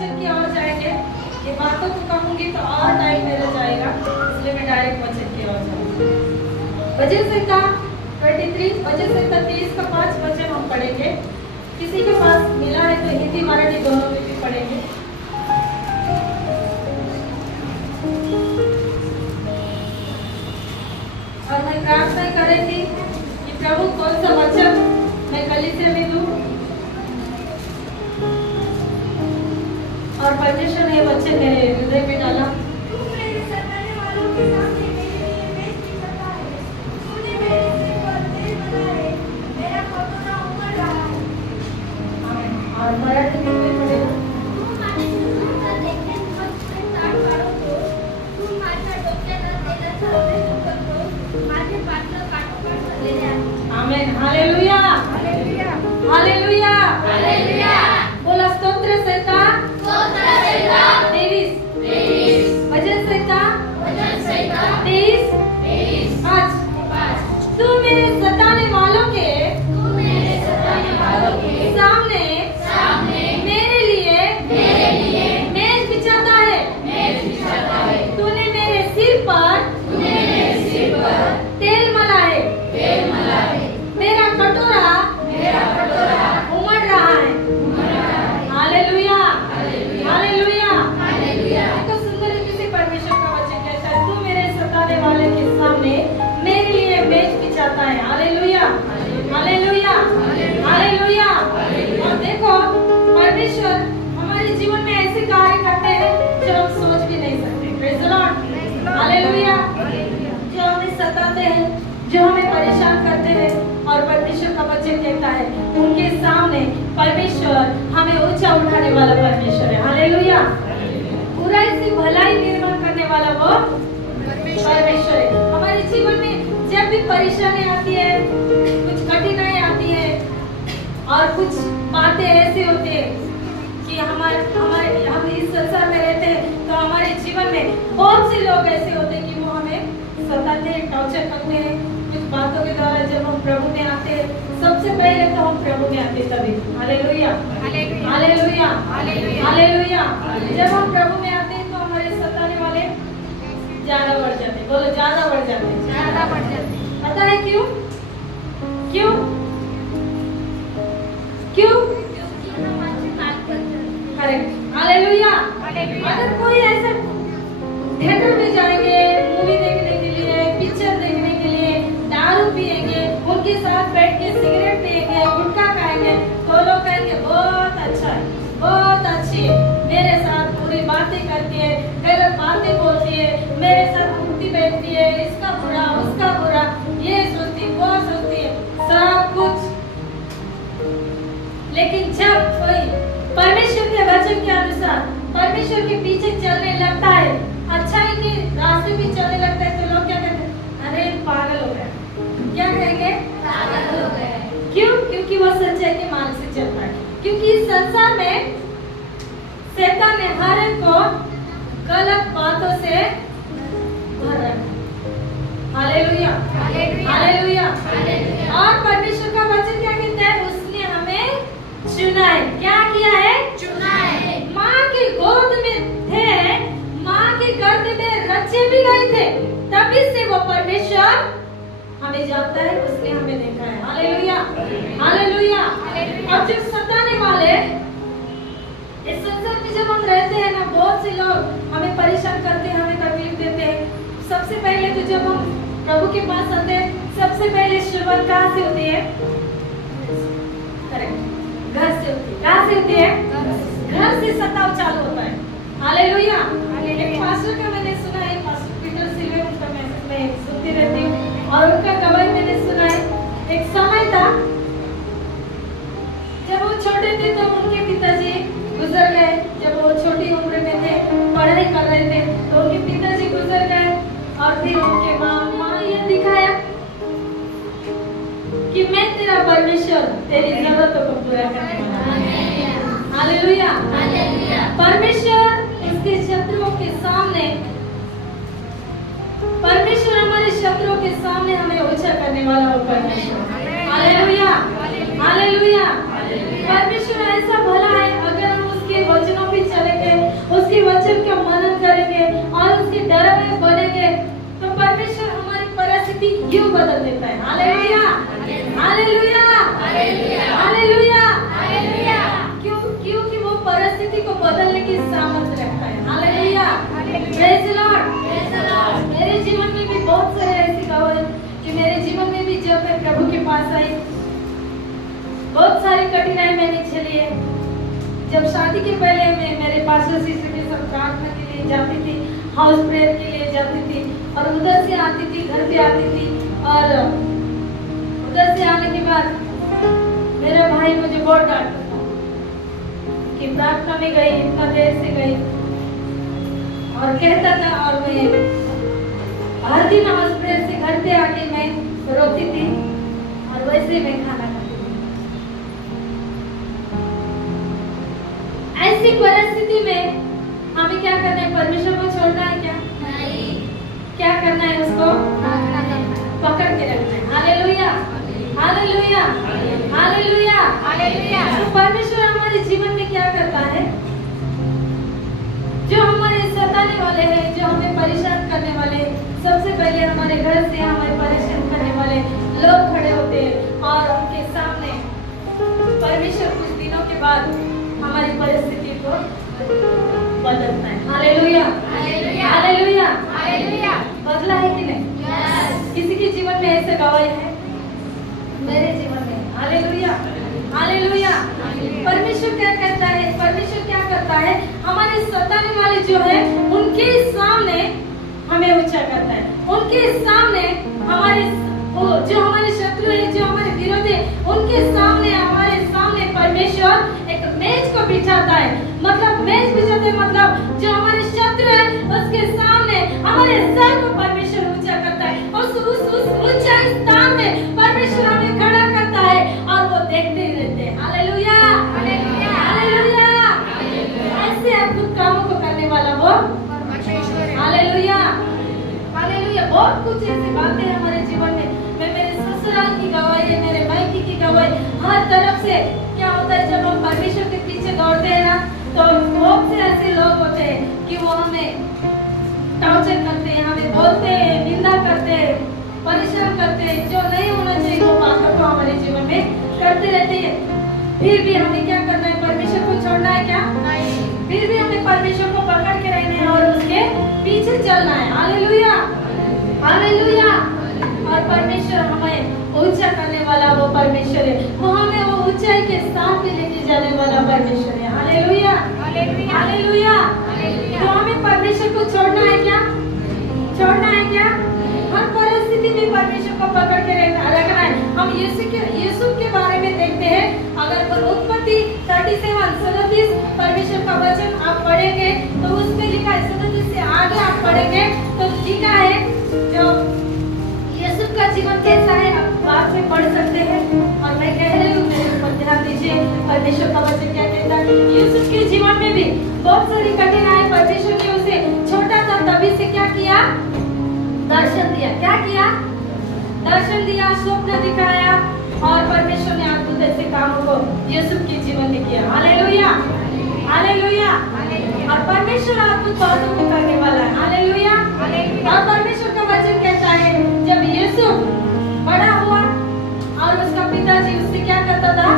वचन की ओर जाएंगे। ये बातों को कहूंगी तो और टाइम मेरा जाएगा, इसलिए मैं डायरेक्ट वचन की ओर जाऊंगी। वचन संहिता 23, वचन संहिता 30 का 5 वचन हम पढ़ेंगे। किसी के पास मिला है तो हिंदी मराठी दोनों में भी पढ़ेंगे। और मैं प्रार्थना करेंगी कि प्रभु कौन सा वचन मैं कलीसिया में दूं और परमेश्वर ने वचन मेरे हृदय में डाला। और मराठी में भी पढ़ेगा। Amen. Hallelujah, hallelujah, hallelujah, hallelujah. बोला स्तोत्र संहिता 23, वचन संहिता 23, 5। तू मेरे सताने वालों के सामने मेरे लिए मेज बिछाता है। तूने मेरे सिर पर तेल मला है। मेरा कटोरा उमड़ रहा है। Hallelujah, hallelujah. तो सुंदर रीति से परमेश्वर का वचन कहता है, तू मेरे सताने वाले के सामने मेरे लिए मेज बिछाता है। Hallelujah, hallelujah, hallelujah. और देखो परमेश्वर हमारे जीवन में ऐसे कार्य करते हैं जो हम सोच भी नहीं सकते। Praise the Lord, hallelujah. जो हमें सताते हैं, जो हमें परेशान करते हैं, और परमेश्वर का वचन कहता है उनके सामने परमेश्वर हमें ऊंचा उठाने वाला परमेश्वर है। हालेलुया। बुराई से भलाई निर्माण करने वाला वो परमेश्वर है। हमारे जीवन में जब भी परेशानी आती है, कुछ कठिनाई आती है और कुछ बातें ऐसे होते हैं कि हम इस संसार में रहते हैं, तो हमारे जीवन में बहुत से लोग ऐसे होते हैं कि वो हमें सताते हैं, टॉर्चर करते हैं कुछ बातों के द्वारा। जब हम प्रभु में आते हैं, सबसे पहले तो हम प्रभु में आते तभी। Hallelujah, hallelujah, hallelujah. जब हम प्रभु में आते हैं तो हमारे सताने वाले ज्यादा बढ़ जाते हैं। बोलो ज्यादा बढ़ जाते हैं, ज्यादा बढ़ जाते हैं। पता है क्यों? क्यों? क्यों? करेक्ट। हालेलुया। अगर कोई ऐसा थिएटर में जाएंगे, मूवी देखने के लिए, पिक्चर देखने के लिए, दारू पिएंगे, उनके साथ बैठ के सिगरेट पिएंगे, गुटखा खाएंगे, तो लोग कहेंगे बहुत अच्छा है, बहुत अच्छी है, मेरे साथ पूरी बातें करती है, गलत बातें बोलती है, मेरे साथ उठती बैठती है, इसका बुरा उसका बुरा, ये सोचती वो सोचती है, सब कुछ। लेकिन जब कोई परमेश्वर के वचन के अनुसार परमेश्वर के पीछे चलने लगता है, अच्छाई के रास्ते भी चलने लगता है, तो लोग क्या कहते हैं? अरे पागल हो गया। क्या कहेंगे? पागल हो गया। क्यों? क्योंकि वो सच्चाई के मार्ग से चलता है। क्योंकि इस संसार में शैतान ने हर एक को गलत बातों से भर रखा। Hallelujah, hallelujah. और परमेश्वर का वचन क्या कहता है? उसने हमें चुना है। क्या किया है? चुना है। माँ की गोद में थे, माँ के गर्भ में रचे भी गए थे, तभी से वो परमेश्वर हमें जानता है, उसने हमें देखा है। Hallelujah, hallelujah. और जो सताने वाले इस संसार में जब हम रहते हैं ना, बहुत से लोग हमें परेशान करते हैं, हमें तकलीफ देते हैं। सबसे पहले तो जब हम प्रभु के पास आते हैं, सबसे पहले शुरुआत कहाँ से होती है? करेक्ट, घर से होती है। कहाँ से होती है? घर से सताव चालू होता है। हालेलुया। एक पास्टर का मैंने सुना है, पास्टर पीटर सिल्वे, उनका मैसेज मैं सुनती रहती हूँ और उनका गवाही मैंने सुना है। एक समय था जब वो छोटे थे तो उनके पिताजी गुजर गए। जब वो छोटी उम्र में थे, पढ़ाई कर रहे थे, तो उनके पिताजी गुजर गए और फिर उनके माँ ये दिखाया कि मैं तेरा परमेश्वर तेरी जरूरतों को पूरा करने वाला हूँ। हालेलुया, परमेश्वर इसके शत्रुओं के सामने, परमेश्वर हमारे शत्रुओं के सामने हमें ऊंचा करने वाला हो परमेश्वर। Hallelujah, hallelujah. परमेश्वर ऐसा भला है, अगर हम उसके वचनों पे चले परिस्थिति यूं बदल देता है। Hallelujah, hallelujah, hallelujah, hallelujah. क्योंकि वो परिस्थिति को बदलने की सामर्थ्य रखता है। Hallelujah, praise the Lord. मेरे जीवन में भी बहुत सारे ऐसी गवाही कि मेरे जीवन में भी जब मैं प्रभु के पास आई, बहुत सारी कठिनाई मैंने झेली है। जब शादी के पहले मैं मेरे पास्टर सिस्टर के साथ प्रार्थना के लिए जाती थी, हाउस प्रेयर के लिए जाती थी, और उधर से आती थी, घर पे आती थी, और उधर से आने के बाद मेरा भाई मुझे बहुत डांटता था कि प्रार्थना में गई, इतना देर से गई, और कहता था, और मैं हर दिन हाउस प्रेयर से घर पे आके मैं रोती थी और वैसे मैं खाना खाती थी। ऐसी परिस्थिति में हमें क्या करना है? परमेश्वर को छोड़ना है क्या? नहीं। क्या करना है? उसको पकड़ के रखना है। Hallelujah, hallelujah, hallelujah, hallelujah. तो परमेश्वर हमारे जीवन में क्या करता है? जो हमारे सताने वाले हैं, जो हमें परेशान करने वाले, सबसे पहले हमारे घर से हमें परेशान करने वाले लोग खड़े होते हैं, और उनके सामने परमेश्वर कुछ दिनों के बाद हमारी परिस्थिति को बदलता है। Hallelujah, hallelujah, hallelujah, hallelujah. बदला है कि नहीं? किसी के जीवन में ऐसे गवाही है? मेरे जीवन में। Hallelujah, hallelujah. परमेश्वर क्या कहता है? परमेश्वर क्या करता है? हमारे सताने वाले जो है उनके सामने हमें ऊंचा करता है। उनके सामने हमारे जो हमारे शत्रु है, जो हमारे विरोधी, उनके सामने, हमारे सामने परमेश्वर एक मेज को बिछाता है। मतलब मेज बिछाते हैं, मतलब जो हमारे शत्रु है उसके सामने हमारे सर को परमेश्वर ऊंचा करता है। उस ऊंचा स्थान में परमेश्वर हमें खड़ा करता है, और वो देखते ही रहते हैं। Hallelujah, hallelujah, hallelujah. ऐसे अद्भुत कामों को करने वाला वो परमेश्वर है। Hallelujah, hallelujah. बहुत कुछ ऐसी बातें हैं हमारे जीवन में। मैं मेरे ससुराल की गवाही, मेरे मायके की गवाही, हर तरफ से क्या होता है जब हम परमेश्वर के पीछे दौड़ते हैं ना, तो बहुत से ऐसे लोग होते हैं कि वो हमें टॉर्चर करते हैं, हमें बोलते हैं, निंदा करते हैं, परेशान करते हैं, जो नहीं होना चाहिए वो बातों को हमारे जीवन में करते रहते हैं। फिर भी हमें क्या करना है? परमेश्वर को छोड़ना है क्या? नहीं। फिर भी हमें परमेश्वर को पकड़ के रहना है और उसके पीछे चलना है। Hallelujah, hallelujah. और परमेश्वर हमें ऊंचा करने वाला वो परमेश्वर है। वो हमें वो ऊंचाई के स्थान पे लेके जाने वाला परमेश्वर है। Hallelujah, hallelujah, hallelujah. तो हमें परमेश्वर को छोड़ना है क्या? छोड़ना है क्या? हर परिस्थिति में परमेश्वर को पकड़ के रखना है। हम यूसुफ के बारे में देखते हैं। अगर उत्पत्ति 37 परमेश्वर का वचन आप पढ़ेंगे तो उसमें लिखा है, 37 से आगे आप पढ़ेंगे तो लिखा है जो यूसुफ का जीवन कैसा है आप बाद में पढ़ सकते हैं। और मैं कह रही हूँ, मेरे ऊपर ध्यान दीजिए, परमेश्वर का वचन क्या कहता है। यूसुफ के जीवन में भी बहुत सारी कठिनाई, परमेश्वर ने उसे छोटा था तभी से क्या किया? दर्शन दिया। क्या किया? दर्शन दिया, स्वप्न दिखाया, और परमेश्वर ने अद्भुत ऐसे कामों को यूसुफ के जीवन में किया। Hallelujah, hallelujah. और परमेश्वर अद्भुत बातों को करने वाला है। हालेलुया, और परमेश्वर का वचन कहता है जब यूसुफ बड़ा हुआ और उसका पिताजी उससे क्या करता था?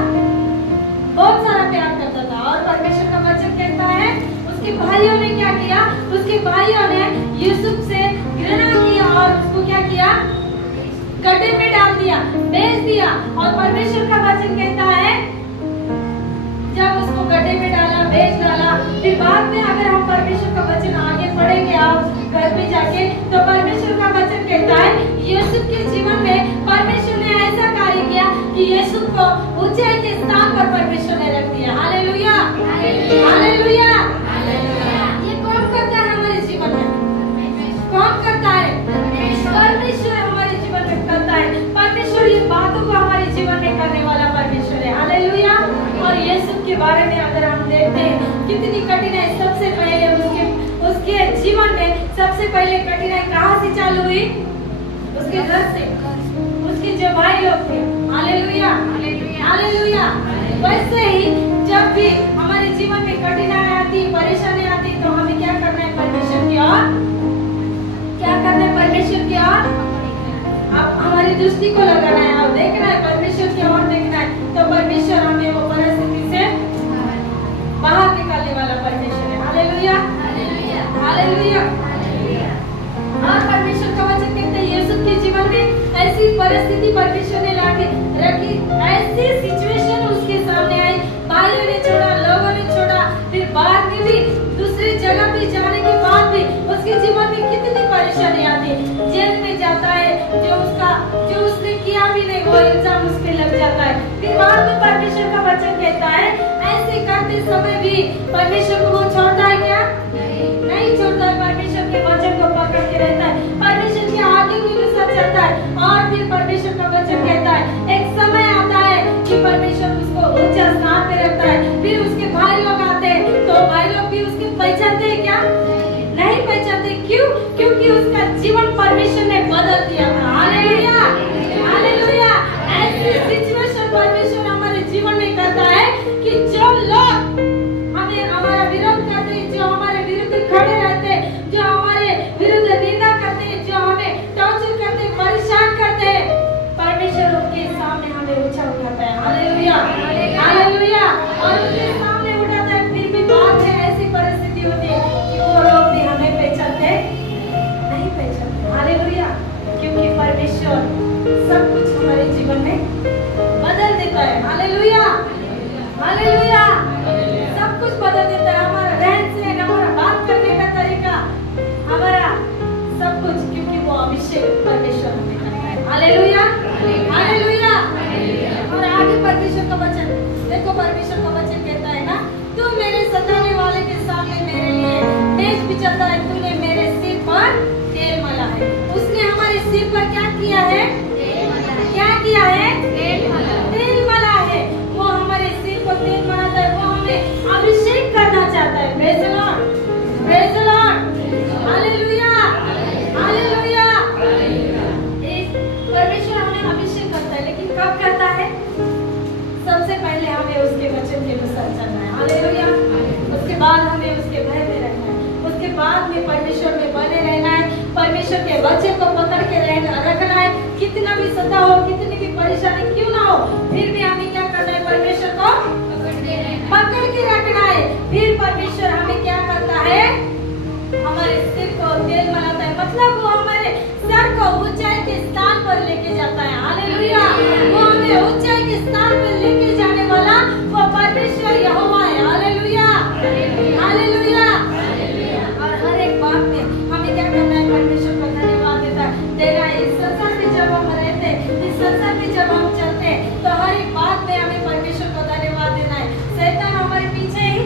बहुत सारा प्यार करता था। और परमेश्वर का वचन कहता है उसके भाइयों ने क्या किया? उसके भाइयों ने यूसुफ से घृणा किया और उसको क्या किया? गड्ढे में डाल दिया, बेच दिया। और परमेश्वर का वचन कहता है जब उसको गड्ढे में डाला, बेच डाला, फिर बाद में अगर हम परमेश्वर का वचन आगे पढ़ेंगे आप घर पे जाके, तो परमेश्वर का वचन कहता है यूसुफ के जीवन में परमेश्वर ने ऐसा कार्य किया कि यूसुफ को ऊंचाई के स्थान पर परमेश्वर ने रख दिया। Hallelujah, hallelujah. ये कौन करता है हमारे जीवन में? कौन करता है? परमेश्वर हमारे जीवन में करता है। परमेश्वर ये बातों को हमारे जीवन में करने वाला परमेश्वर है। हालेलुया। और यूसुफ के बारे में अगर हम देखते हैं कितनी कठिनाई, सबसे पहले उसके जीवन में सबसे पहले कठिनाई कहाँ से चालू हुई? उसके घर से, उसके जो भाई लोग थे। Hallelujah, hallelujah. वैसे ही जब भी हमारे जीवन में कठिनाई आती, परेशानी आती, तो हमें क्या करना है? परमेश्वर की ओर क्या करना है? परमेश्वर की ओर अब हमारी दृष्टि को लगाना है और देखना है, परमेश्वर की ओर देखना है, तो परमेश्वर हमें वो परिस्थिति से बाहर निकालने वाला परमेश्वर है। Hallelujah, hallelujah. और परमेश्वर का वचन कहते हैं यीशु के जीवन में ऐसी परिस्थिति परमेश्वर ने लाके रखी, ऐसी सिचुएशन उसके सामने आई, भाइयों ने छोड़ा, लोगों ने छोड़ा, फिर बाद में भी दूसरी जगह भी जाने के बाद भी उसके जीवन में कितनी परेशानी आती, जेल में जाता है, जो उसने किया भी नहीं वो इल्जाम उस पे लग जाता है। फिर बाद में परमेश्वर का वचन कहता है ऐसे करते समय भी परमेश्वर को वो छोड़ता है क्या? नहीं छोड़ता है, परमेश्वर के वचन को पकड़ के रहता है, परमेश्वर की आज्ञा के अनुसार चलता है। और फिर परमेश्वर का वचन कहता है एक समय आता है कि परमेश्वर उसको ऊंचा स्थान पे रखता है। फिर उसके भाई लोग आते हैं, तो भाई लोग भी उसके पहचानते हैं क्या? नहीं पहचानते। क्यों? क्योंकि उसका जीवन परमेश्वर ने बदल दिया था। Hallelujah, hallelujah. ऐसी सिचुएशन परमेश्वर हमारे जीवन में करता है कि जो लोग हमें हमारा विरोध करते हैं, जो हमारे विरुद्ध खड़े रहते हैं, जो हमारे विरुद्ध निंदा करते हैं, जो हमें टॉर्चर करते हैं, परेशान करते हैं, परमेश्वर उनके सामने हमें ऊंचा उठाता है। Hallelujah, hallelujah. और उनके सामने उठाता है। फिर भी बात है ऐसी परिस्थिति होती है कि वो लोग भी हमें पहचानते नहीं पहचानते। हालेलुया। क्योंकि परमेश्वर सब कुछ हमारे जीवन में बदल देता है। Hallelujah, hallelujah. सब कुछ बदल देता है, हमारा रहन सहन, हमारा बात करने का तरीका, हमारा सब कुछ, क्योंकि वो अभिषेक परमेश्वर हमें करता है। Hallelujah, hallelujah. और आगे परमेश्वर का वचन देखो, परमेश्वर का वचन कहता है ना, तू मेरे सताने वाले के सामने मेरे लिए मेज बिछाता है, तूने मेरे सिर पर तेल मला है। उसने हमारे सिर पर क्या किया है? क्या किया है? तेल मला है। वो हमारे सिर पर तेल मलाता है, वो हमें अभिषेक करना चाहता है। Praise the Lord, praise the Lord. Hallelujah, hallelujah. परमेश्वर हमें अभिषेक करता है, लेकिन कब करता है? सबसे पहले हमें उसके वचन के अनुसार चलना है। हालेलुया। उसके बाद हमें उसके भय में रहना है, उसके बाद में परमेश्वर में बने रहना है, परमेश्वर के वचन को पकड़ के रखना है। कितना भी सता हो, कितनी भी परेशानी क्यों ना हो, फिर भी हमें क्या करना है? परमेश्वर को पकड़ के रखना है। फिर परमेश्वर हमें क्या करता है? हमारे सिर को तेल मलाता है, मतलब वो हमारे सर को ऊंचाई के स्थान पर लेके जाता है। हालेलुया। वो हमें ऊंचाई के स्थान पर लेके जाने वाला वो परमेश्वर यहोवा है। Hallelujah, hallelujah. और हर एक बात में हमें क्या करना है? परमेश्वर को धन्यवाद देना है। इस संसार में जब हम रहते हैं, इस संसार में जब हम चलते हैं, तो हर एक बात में हमें परमेश्वर को धन्यवाद देना है। शैतान हमारे पीछे ही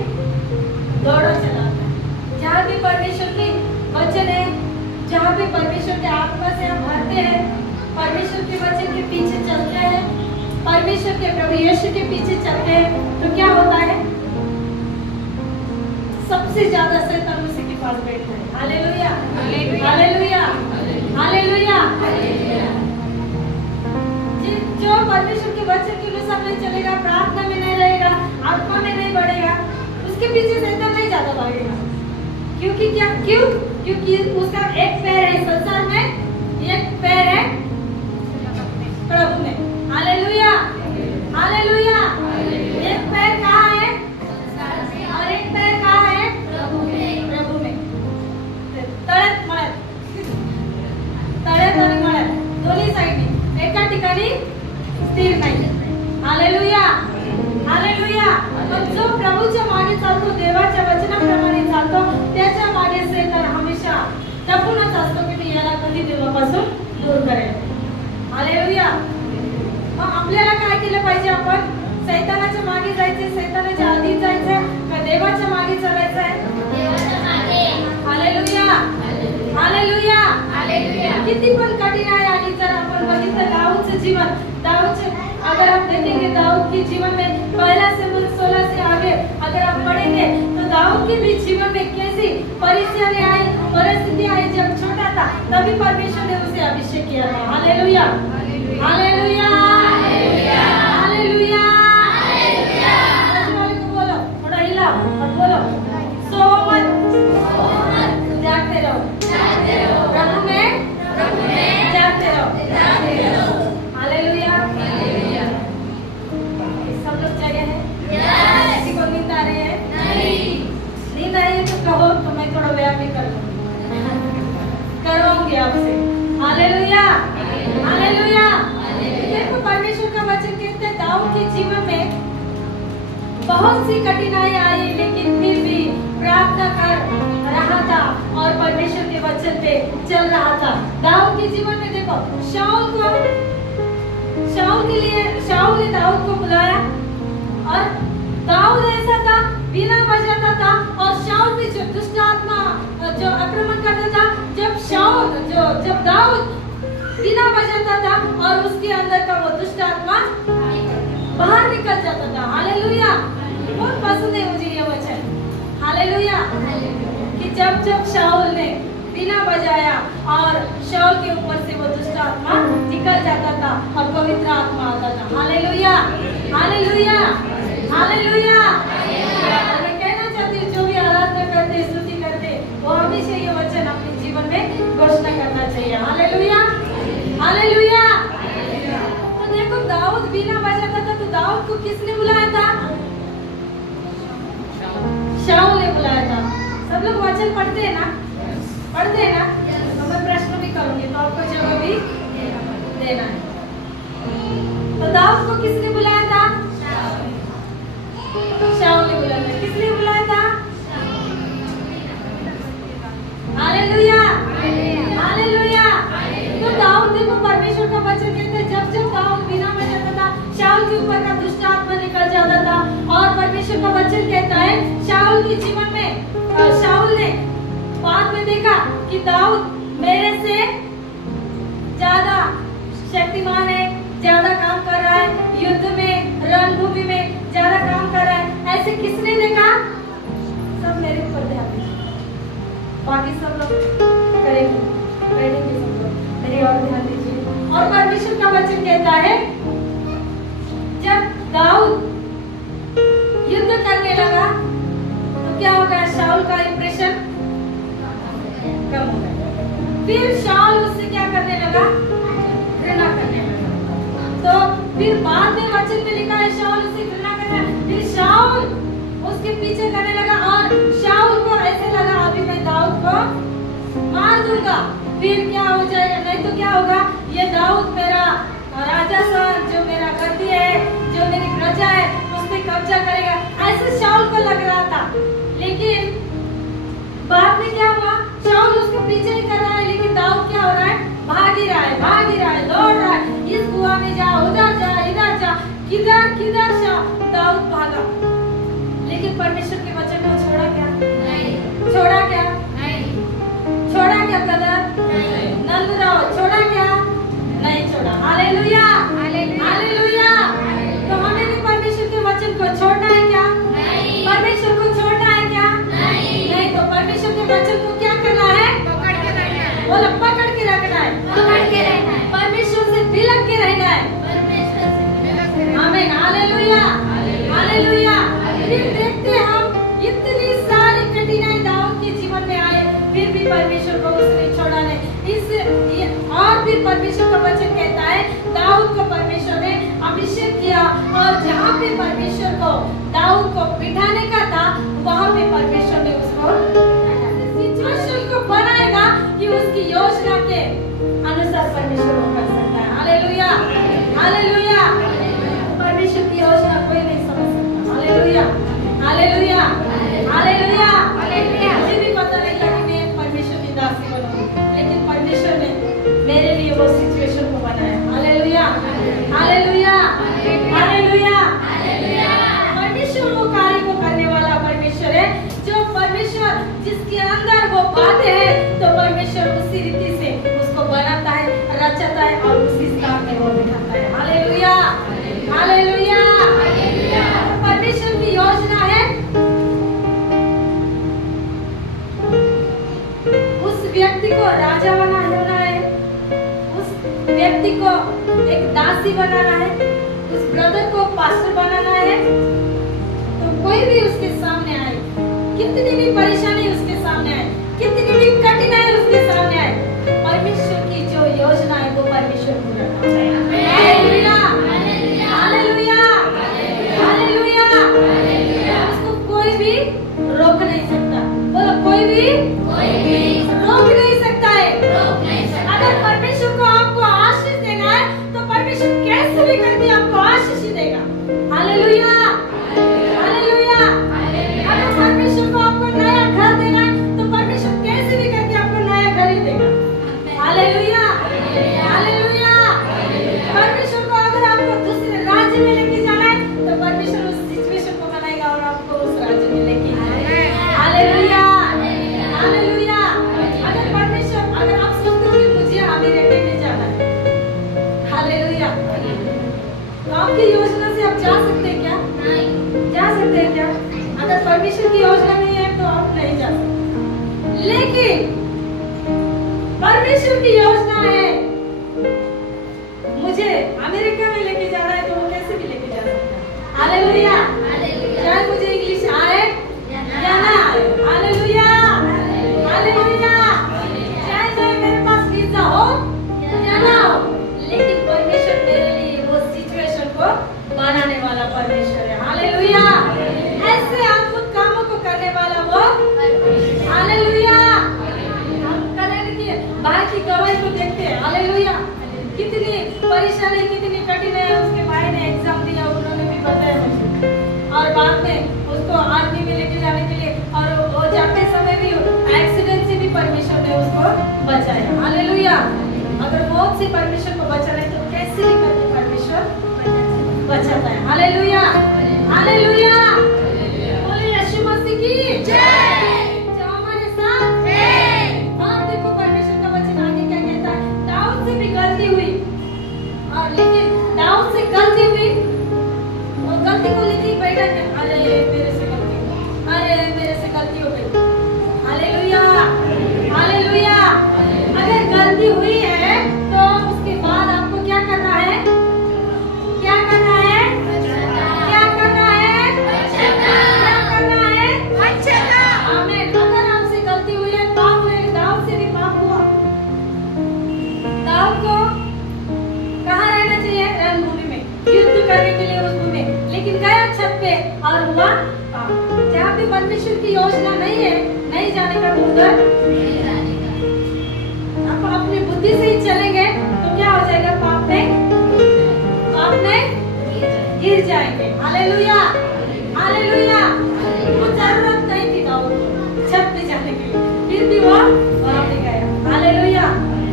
दौड़ा चलाता है। जहाँ भी परमेश्वर की वचन है, जहाँ भी परमेश्वर के आत्मा से हम भरते हैं, परमेश्वर के वचन के पीछे चलते हैं, परमेश्वर के प्रभु यीशु के पीछे चलते हैं, तो क्या होता है? सबसे ज्यादा शैतान उसी के पास बैठता है। Hallelujah, hallelujah, hallelujah. जो परमेश्वर के वचन के अनुसार नहीं चलेगा, प्रार्थना में नहीं रहेगा, आत्मा में नहीं बढ़ेगा, उसके पीछे शैतान नहीं ज्यादा भागेगा। क्योंकि क्या? क्यों? क्योंकि उसका एक पैर है संसार में, एक पैर है प्रभु में। Hallelujah, hallelujah. एक पैर कहाँ है? और एक पैर कहाँ है? प्रभु में, प्रभु में। तळ्यात मळ्यात, तळ्यात आणि मळ्यात दोन्ही साइडनी एका ठिकाणी स्थिर नाही। Hallelujah, hallelujah. पण जो प्रभूच्या मागे चालतो, देवाच्या वचनाप्रमाणे चालतो, त्याच्या मागे शैतान हमेशा टपूनच असतो की मी याला कधी देवापासून दूर करेल। हालेलुया। मग आपल्याला काय केलं पाहिजे? आपण शैतानाच्या मागे जायचे, शैतानाच्या आधी जायचं का देवाच्या मागे चालायचं आहे? देवाच्या मागे। Hallelujah, hallelujah, hallelujah. किती पण कठीण आहे, आणि जर आपण बघितलं दाऊदचं जीवन, दाऊदचे अगर आप देखेंगे दाऊद के जीवन में पहला शमूएल 16 से आगे अगर आप पढ़ेंगे, तो दाऊद के भी जीवन में कैसी परिस्थिति आई। जब छोटा था तभी परमेश्वर ने उसे अभिषेक किया था। Hallelujah, hallelujah, hallelujah, hallelujah. वाले को बोलो, थोड़ा हिलाओ और बोलो, सो मत, जागते रहो, प्रभु में जागते रहो। बहुत सी कठिनाई आई, लेकिन फिर भी प्रार्थना कर रहा था और परमेश्वर के वचन पे चल रहा था। दाऊद के जीवन में देखो, शाऊल ने दाऊद को बुलाया और दाऊद ऐसा था, बिना बजाता था, और शाऊल भी जो दुष्ट आत्मा जो आक्रमण करता था, जब दाऊद बिना बजाता था और उसके अंदर का वो दुष्ट आत्मा बाहर निकल जाता था। हालेलुया। बहुत पसंद है मुझे ये वचन। हालेलुया। कि जब शाऊल ने बिना बजाया और शाऊल के ऊपर से वो दुष्ट आत्मा निकल जाता था और पवित्र आत्मा आता था। Hallelujah, hallelujah, hallelujah. मैं कहना चाहती हूँ, जो भी आराधना करते, स्तुति करते, वो हमेशा ये वचन अपने जीवन में घोषणा करना चाहिए। Hallelujah, hallelujah. तो देखो, दाऊद बिना बजाता था, तो दाऊद को किसने बुलाया था? शाऊल ने बुलाया था। सब लोग वचन पढ़ते हैं ना? पढ़ते हैं ना? तो मैं प्रश्न भी करूंगी, तो आपको जवाब भी देना है। तो दाऊद को किसने बुलाया था? शाऊल ने बुलाया था। किसने बुलाया था? Hallelujah, hallelujah. तो दाऊद, देखो, परमेश्वर का वचन कहते हैं, जब दाऊद बिना बजाता था, शाऊल के ऊपर का दुष्ट आत्मा निकल जाता था। और परमेश्वर का वचन कहता है, शाऊल के जीवन में शाऊल ने बाद में देखा कि दाऊद मेरे से ज्यादा शक्तिमान है, ज्यादा काम कर रहा है, युद्ध में, रणभूमि में ज्यादा काम कर रहा है। ऐसे किसने देखा? सब मेरे ऊपर ध्यान दीजिए, बाकी सब लोग करेंगे, बैठेंगे सब लोग, मेरी और ध्यान दीजिए। और परमेश्वर का वचन कहता है, जब दाऊद युद्ध करने लगा तो क्या हो गया? शाऊल का इंप्रेशन कम हो गया। फिर शाऊल उससे क्या करने लगा? घृणा करने लगा। तो फिर बाद में वचन में लिखा है, शाऊल उससे घृणा करने लगा। फिर शाऊल उसके पीछे करने लगा और शाऊल को ऐसे लगा, अभी मैं दाऊद को मार दूंगा, फिर क्या हो जाएगा? नहीं तो क्या होगा? ये दाऊद मेरा राजा सन, जो मेरा गद्दी है, जो मेरी प्रजा है, उस पे कब्जा करेगा। ऐसे शाऊल को लग रहा था। लेकिन बाद में क्या हुआ? शाऊल उसके पीछे ही कर रहा है, लेकिन दाऊद क्या हो रहा है? भाग ही रहा है, भाग ही रहा है, दौड़ रहा है, इस कुआं में जा, उधर जा, इधर जा, किधर दाऊद भागा। लेकिन परमेश्वर के वचन को छोड़ा क्या? नहीं। छोड़ा क्या? नहीं। छोड़ा क्या ब्रदर? नहीं। नंदराव, छोड़ा क्या? नहीं छोड़ा। Hallelujah, hallelujah. तो हमें भी परमेश्वर के वचन को छोड़ना है क्या? नहीं। परमेश्वर को छोड़ना है क्या? नहीं। तो परमेश्वर के वचन को क्या करना है? पकड़ के रहना है। बोलो, पकड़ के रखना है, पकड़ के रहना है, परमेश्वर से बिलक के रहना है, परमेश्वर से बिलक के रहना है। आमीन, हालेलुया, हालेलुया। फिर देखते हम इतनी सारी कठिनाई दाऊद के जीवन में आए, फिर भी परमेश्वर को उसने छोड़ा नहीं। और फिर परमेश्वर का वचन कहता है, दाऊद को परमेश्वर ने अभिषेक किया, और जहाँ पे परमेश्वर को दाऊद को बिठाने का था, वहाँ पे परमेश्वर ने उसको सिचुएशन को बनाएगा कि उसकी योजना के अनुसार परमेश्वर वो कर सकता है। Hallelujah, hallelujah. परमेश्वर की योजना कोई नहीं समझ सकता। Hallelujah, hallelujah, hallelujah, hallelujah. मुझे भी पता नहीं था कि मैं परमेश्वर की दासी बनूंगी, लेकिन परमेश्वर ने मेरे लिए वो सिचुएशन को बनाया। Hallelujah, hallelujah, hallelujah. परमेश्वर वो कार्य को करने वाला परमेश्वर है, जो परमेश्वर जिसके अंदर वो बातें है, तो परमेश्वर उसी रीति से उसको बनाता है, रचता है और उसी स्थान में वो बिठाता है। Hallelujah, hallelujah. परमेश्वर की योजना है उस व्यक्ति को राजा बनाना है, उस व्यक्ति को एक दासी बनाना है, उस ब्रदर को पास्टर बनाना है। तो कोई भी उसके सामने आए, कितनी भी परेशानी उसके सामने आए, कितनी भी कठिनाई उसके सामने आए, परमेश्वर की जो योजना है वो परमेश्वर पूरा करता है। Hallelujah, hallelujah, hallelujah. उसको कोई भी रोक नहीं सकता। बोलो, कोई भी रोक नहीं सकता है। अगर परमेश्वर को आपको आशीष देना है, तो परमेश्वर कैसे भी करके आपको आशीष ही देगा। हालेलुया। परमेश्वर की योजना नहीं है तो आप नहीं जा सकते। लेकिन परमेश्वर की योजना है मुझे अमेरिका में लेके जाना है, तो वो कैसे भी लेके जा सकता है। हालेलुया, चाहे मुझे इंग्लिश आए या ना आए, हालेलुया हालेलुया, चाहे मेरे पास वीजा हो या ना हो, लेकिन परमेश्वर मेरे लिए वो सिचुएशन को बनाने वाला परमेश्वर है। हालेलुया, ऐसे अद्भुत कामों को करने वाला वो हालेलुया। हम कल की भाई की गवाही को देखते हैं, हालेलुया, कितनी परेशानी कितनी कठिन है। उसके भाई ने एग्जाम दिया, उन्होंने भी बताया मुझे, और बाद में उसको आर्मी में लेके जाने के लिए, और वो जाते समय भी एक्सीडेंट से भी परमेश्वर ने उसको बचाया। हालेलुया, अगर मौत से परमेश्वर को बचाना है तो कैसे भी करके परमेश्वर बचाता है। हालेलुया हालेलुया, बोले यीशु मसीह की जय। जो हमारे साथ है। और देखो परमेश्वर का वचन आगे क्या कहता है। दाऊद से भी गलती हुई, और लेकिन दाऊद से गलती हुई, और गलती को लेके बैठा कि अरे मेरे से गलती हो गई, अरे मेरे से गलती हो गई। हालेलुया हालेलुया, अगर गलती हुई है तो उसके बाद आपको क्या करना है, क्या करना है, क्या करना है, क्या करना है, आमीन। अगर आपसे गलती हुई है, पाप हुए, दाऊद से भी पाप हुआ। दाऊद को कहाँ रहना चाहिए, रणभूमि में, युद्ध करने के लिए उस भूमि, लेकिन गया छत पे और हुआ पाप। जहाँ पे परमेश्वर की योजना नहीं है, नहीं जाने का, उधर आप अपनी बुद्धि से ही चलेंगे तो क्या हो जाएगा, पाप में गिर जाएंगे। हालेलुया हालेलुया, वो जरूरत नहीं थी दाऊद को छत पे जाने की, फिर भी वो वहां पे गया। हालेलुया,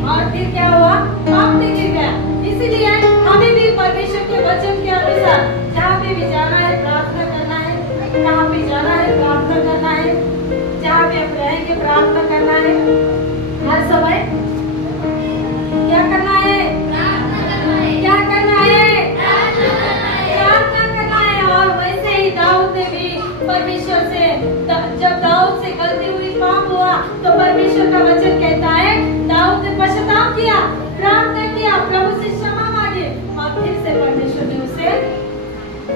और फिर क्या हुआ, पाप में गिर गया। इसीलिए हमें भी परमेश्वर के वचन के अनुसार जहाँ पे भी जाना है प्रार्थना करना है, कहाँ पे जाना है प्रार्थना करना है, जहाँ पे हम रहेंगे प्रार्थना करना है, हर समय क्या करना है, क्या करना है, प्रार्थना करना है। और वैसे ही दाऊद ने भी परमेश्वर से, जब दाऊद से गलती हुई, पाप हुआ, तो परमेश्वर का वचन कहता है दाऊद ने पश्चाताप किया, प्रार्थना किया, प्रभु से क्षमा मांगे, और फिर से परमेश्वर ने उसे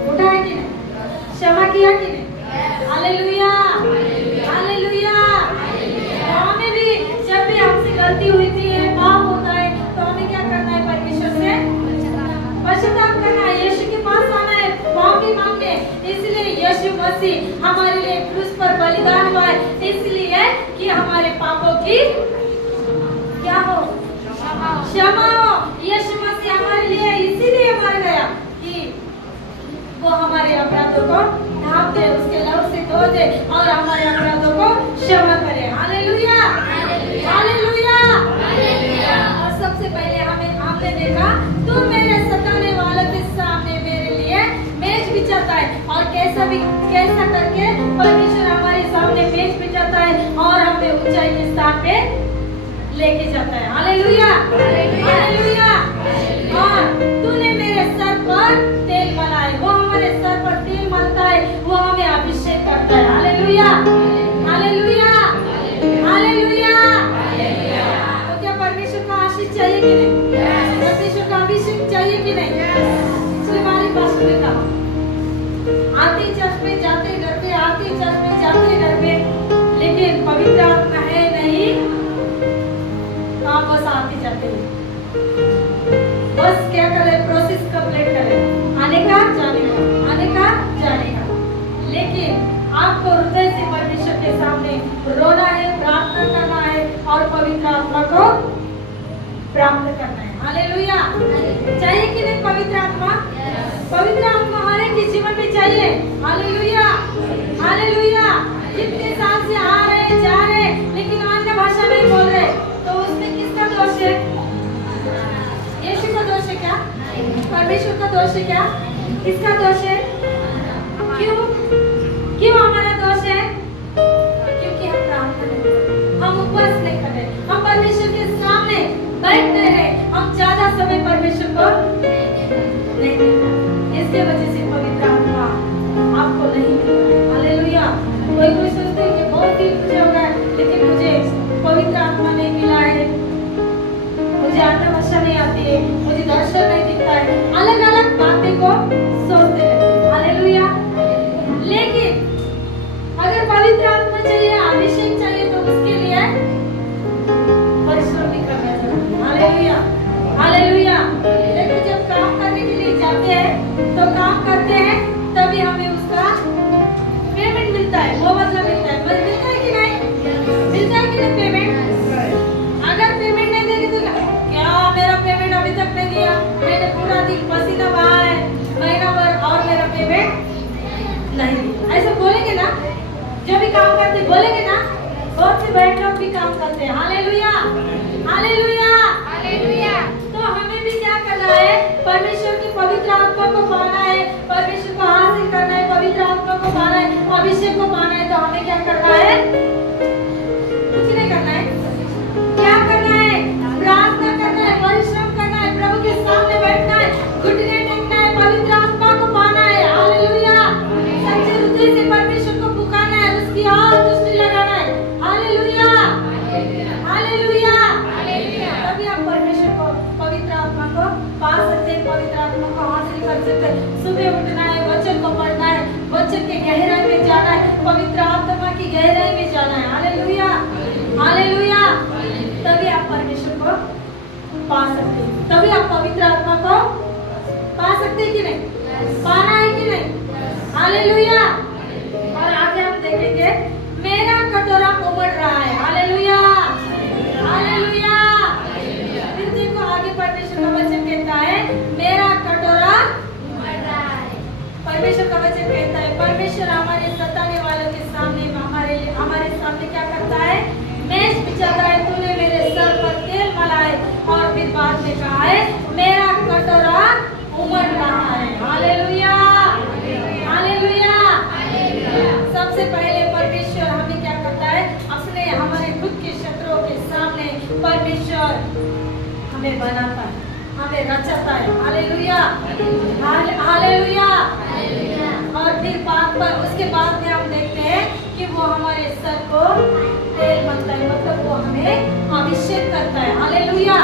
उठाया कि नहीं, क्षमा किया कि नहीं। हालेलुया हालेलुया, हमें भी जब भी हमसे गलती हुई थी, पाप होता है, तो हमें क्या करना है, परमेश्वर से पश्चाताप करना है, यीशु के पास आना है, माफी मांगने। इसलिए यीशु मसीह हमारे लिए क्रूस पर बलिदान हुआ है, इसलिए कि हमारे पापों की क्या हो, क्षमा हो। यीशु मसीह हमारे लिए इसीलिए मर गया कि वो हमारे अपराधों को ढांप दे, उसके लहू से धो दे और हमारे अपराधों को क्षमा करे। Hallelujah hallelujah. और सबसे पहले हमने देखा, तू मेरे सताने वालों के सामने मेरे लिए मेज बिछाता है, और कैसा करके परमेश्वर हमारे सामने मेज बिछाता है और हमें ऊंचाई के स्थान पे लेके जाता है। Hallelujah hallelujah. और तूने मेरे सर पर तेल मला है, वो हमारे सर पर तेल मलता है, वो हमें अभिषेक करता है। Hallelujah hallelujah hallelujah. तो क्या परमेश्वर का आशीष चाहिए कि नहीं, परमेश्वर का अभिषेक चाहिए कि नहीं। इसलिए हमारे पास में कहा, आते चर्च में जाते घर पे, आते चर्च में जाते घर पे, लेकिन पवित्र आत्मा है नहीं, तो आप बस आते जाते हैं, बस क्या करे, प्रोसेस कंप्लीट करे, आने का जाने का, आने का जाने का। लेकिन आपको हृदय से परमेश्वर के सामने रोना है, प्रार्थना करना है और पवित्र आत्मा को प्राप्त करना है। हालेलुया। चाहिए कि नहीं पवित्र आत्मा? पवित्र आत्मा हर एक के जीवन में चाहिए। Hallelujah hallelujah. कितने साल से आ रहे जा रहे, लेकिन अन्य भाषा नहीं बोल रहे, तो उसमें किसका दोष है? यीशु का दोष है क्या? परमेश्वर का दोष है क्या? किसका दोष है? क्यों हमारा दोष है? क्योंकि हम प्रार्थना नहीं कर रहे, हम उपवास नहीं कर रहे, हम परमेश्वर के सामने बैठ नहीं रहे, हम ज्यादा समय परमेश्वर को नहीं देते। इसके वजह से पवित्र आत्मा आपको नहीं मिलता है। हालेलुया। नहीं। ऐसे बोलेंगे ना, जो भी काम करते बोलेंगे ना, बहुत से बहन लोग भी काम करते हैं। Hallelujah, hallelujah, hallelujah. तो हमें भी क्या करना है? परमेश्वर की पवित्र आत्मा को पाना है, परमेश्वर को हासिल करना है, पवित्र आत्मा को पाना है, अभिषेक को पाना है। तो हमें क्या करना है? कुछ नहीं करना है। क्या करना है? प्रार्थना करना है, परिश्रम करना है, प्रभु के सामने बैठना है, घुटने टेकना है, पवित्र आत्मा को पाना है। हालेलुया। सच्चे हृदय से परमेश्वर को पुकारना है, उसकी और दृष्टि लगाना है। Hallelujah, hallelujah, hallelujah. तभी आप परमेश्वर को, पवित्र आत्मा को पा सकते हैं, पवित्र आत्मा को हासिल कर सकते हैं। सुबह उठना है, वचन को पढ़ना है, वचन के गहराई में जाना है, पवित्र आत्मा की गहराई में जाना है। Hallelujah, hallelujah. तभी आप परमेश्वर को पा सकते हैं, तभी आप पवित्र आत्मा को पा सकते हैं कि नहीं? पाना है कि नहीं? हालेलुया। और आगे हम देखेंगे, मेरा कटोरा उमड़ रहा है। Hallelujah, hallelujah. फिर देखो आगे परमेश्वर का वचन कहता है, मेरा कटोरा उमड़ रहा है। परमेश्वर का वचन कहता है, परमेश्वर हमारे सताने वालों के सामने, हमारे सामने क्या करता है? मेज बिछाता है। तूने मेरे सर पर तेल मलाए। और फिर बाद में कहा है, मेरा कटोरा उमड़ रहा है। Hallelujah, hallelujah. सबसे पहले परमेश्वर हमें क्या करता है? अपने, हमारे खुद के शत्रुओं के सामने परमेश्वर हमें बनाता है, हमें रचाता है। Hallelujah, hallelujah. और फिर उसके बाद में हम देखते हैं कि वो हमारे सर को तेल मलता है, मतलब वो हमें अभिषेक करता है। हालेलुया।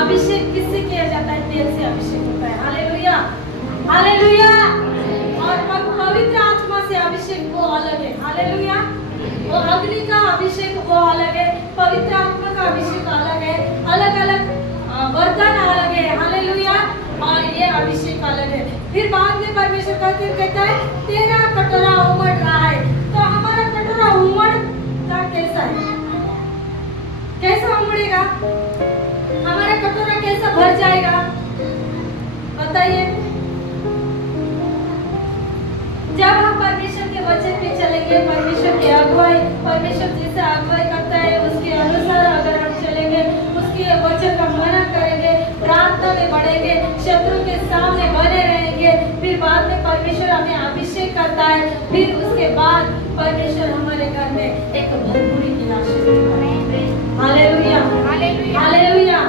अभिषेक किससे किया जाता है? तेल से अभिषेक होता है। Hallelujah, hallelujah. और पवित्र आत्मा से अभिषेक वो अलग है। हालेलुया। वो अग्नि का अभिषेक वो अलग है, पवित्र आत्मा का अभिषेक अलग है, अलग अलग वरदान अलग है। हालेलुया। और ये अभिषेक अलग है। फिर बाद में परमेश्वर कहता है, तेरा कटोरा उमड़ रहा है। तो हमारा कटोरा उमड़ता कैसा है? कैसा उमड़ेगा? हमारा कटोरा कैसा भर जाएगा? बताइए। जब हम परमेश्वर के वचन पे चलेंगे, परमेश्वर की अगुवाई, परमेश्वर जैसे अगुवाई करता है उसके अनुसार अगर हम चलेंगे, उसके वचन का मनन करेंगे, प्रार्थना में बढ़ेंगे, शत्रु के सामने बने रहेंगे, फिर बाद में परमेश्वर हमें अभिषेक करता है। फिर उसके बाद परमेश्वर हमारे घर में एक भरपूरी की आशीष देता है। Hallelujah, hallelujah.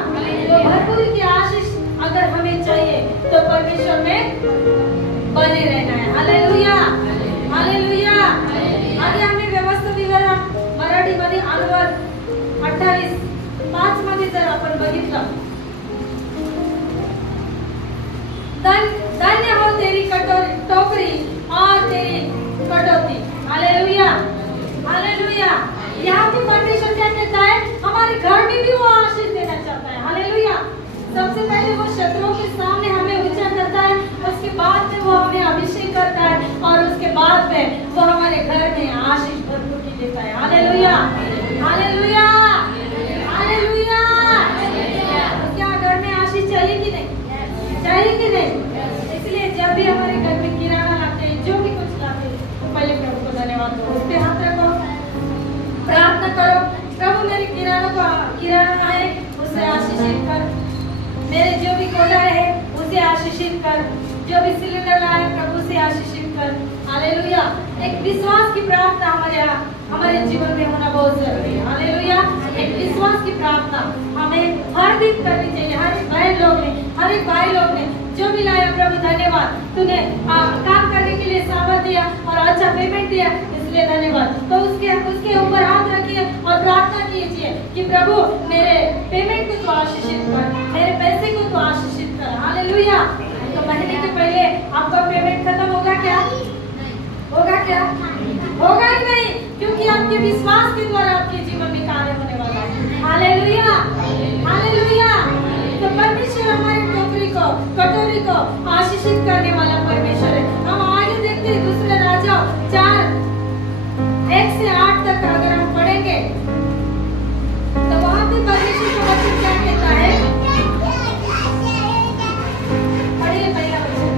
तो भरपूरी की आशीष अगर हमें चाहिए तो परमेश्वर में बने रहना है। Hallelujah, hallelujah. आगे हमें व्यवस्था विवरण मराठीमध्ये अनुवाद 28:5 मध्ये जर आपण बघितलं, धन्य हो तेरी टोकरी और तेरी कटोती। Hallelujah, hallelujah. यहाँ पे परमेश्वर क्या कहता है? हमारे घर में भी वो आशीष देना चाहता है। हालेलुया। सबसे पहले वो शत्रुओं के सामने हमें ऊंचा करता है, उसके बाद में वो हमें अभिषेक करता है, और उसके बाद में वो हमारे घर में आशीष भरपूर की देता है। Hallelujah, hallelujah, hallelujah. क्या घर में आशीष चाहिए कि नहीं? चाहिए कि नहीं? इसलिए जब भी हमारे घर में किराना लाते हैं, जो भी कुछ लाते हैं, तो पहले प्रभु को धन्यवाद दो, उस पे हाथ रखो, प्रार्थना करो, प्रभु मेरे किराना है उसे आशीषित कर, मेरे जो भी कोड़ा है उसे आशीषित कर, जो भी सिलेंडर लाए प्रभु से आशीषित कर। हालेलुया। एक विश्वास की प्रार्थना हमारे जीवन में होना बहुत जरूरी है। हालेलुया। एक विश्वास की प्रार्थना हमें हर दिन करनी चाहिए। हर एक बहन लोग ने, हर एक भाई लोग ने जो भी लाया, प्रभु धन्यवाद, तूने काम करने के लिए सामर्थ दिया और अच्छा पेमेंट दिया, इसलिए धन्यवाद। तो उसके ऊपर हाथ रखिए और प्रार्थना कीजिए कि प्रभु मेरे पेमेंट को तो आशीषित कर, मेरे पैसे को तो आशीषित कर। हालेलुया। तो महीने के पहले आपका पेमेंट खत्म होगा क्या? होगा क्या? होगा ही नहीं, क्योंकि आपके विश्वास के द्वारा आपके जीवन में कार्य होने वाला है। Hallelujah, hallelujah. तो परमेश्वर हमारे कटोरी को आशीषित करने वाला परमेश्वर है। हम आगे देखते हैं दूसरे राजा 4:1 से 8 तक अगर हम पढ़ेंगे तो वहां पे परमेश्वर का वचन क्या कहता है? पढ़िए पहला वचन।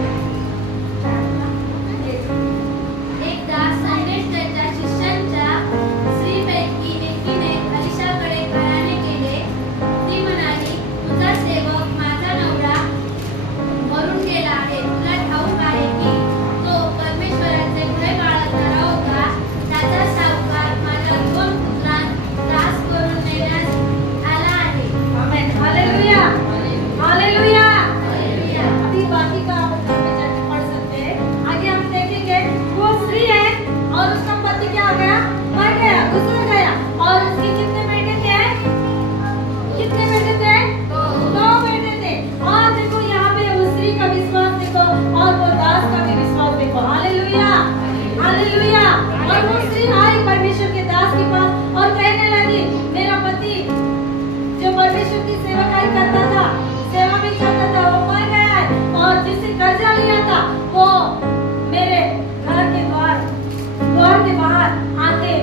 और वो स्त्री आई परमेश्वर के दास के पास और कहने लगी, मेरा पति जो परमेश्वर की सेवकाई करता था, सेवा भी करता था, वो मर गया है, और जिससे कर्जा लिया था वो मेरे घर के द्वार के बाहर आके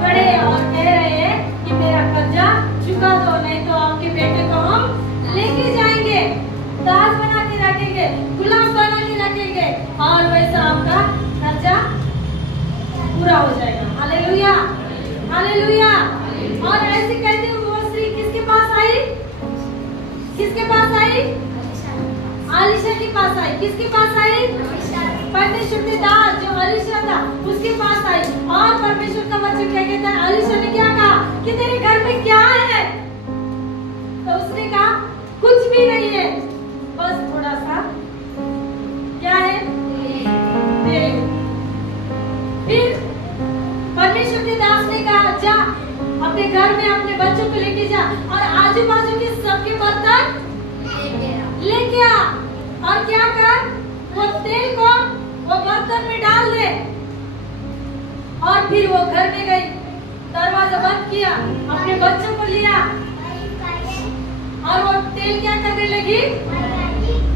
खड़े और कह रहे हैं कि मेरा कर्जा चुका दो, नहीं तो आपके बेटे को हम लेके जाएंगे, दास बना के रखेंगे, गुलाम बना के रखेंगे, और वैसा आपका कर्जा पूरा हो जाएगा। Hallelujah, hallelujah. और ऐसे कहते हुए वो स्त्री किसके पास आई? किसके पास आई? अलीशा के पास आई। किसके पास आई? परमेश्वर के दास जो अलीशा था उसके पास आई। और परमेश्वर का वचन क्या कहता है? अलीशा ने क्या कहा कि तेरे घर में क्या है? तो उसने कहा कुछ भी नहीं है, बस थोड़ा सा क्या है तेल। फिर परमेश्वर के दास ने कहा जा अपने घर में अपने बच्चों को लेके जा और आजू बाजू के सबके बर्तन लेके आ, और क्या कर, वो तेल को वो बर्तन में डाल दे। और फिर वो घर में गई, दरवाजा बंद किया, अपने बच्चों को लिया और वो तेल क्या करने लगी?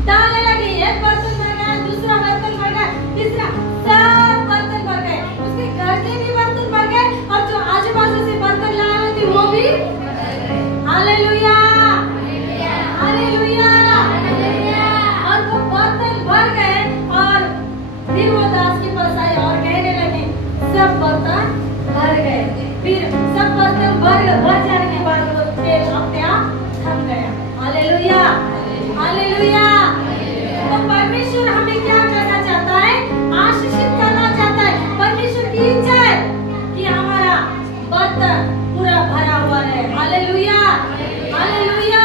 डालने लगी। एक बर्तन भर गया, दूसरा बर्तन भर गया, तीसरा, सब बर्तन भर गए। उसके घर के भी बर्तन भर गए और जो आजू बाजू से बर्तन लाए थे वो भी। Hallelujah, hallelujah. और वो बर्तन भर गए और फिर वो दास के पास आई और कहने लगी सब बर्तन भर गए। फिर सब बर्तन भर जाने के बाद वो तेल अपने आप थम गया। Hallelujah, hallelujah. तो परमेश्वर हमें क्या करना चाहता है? आशीषित करना चाहता है। परमेश्वर की इच्छा है कि हमारा बर्तन पूरा भरा हुआ रहे। Hallelujah, hallelujah.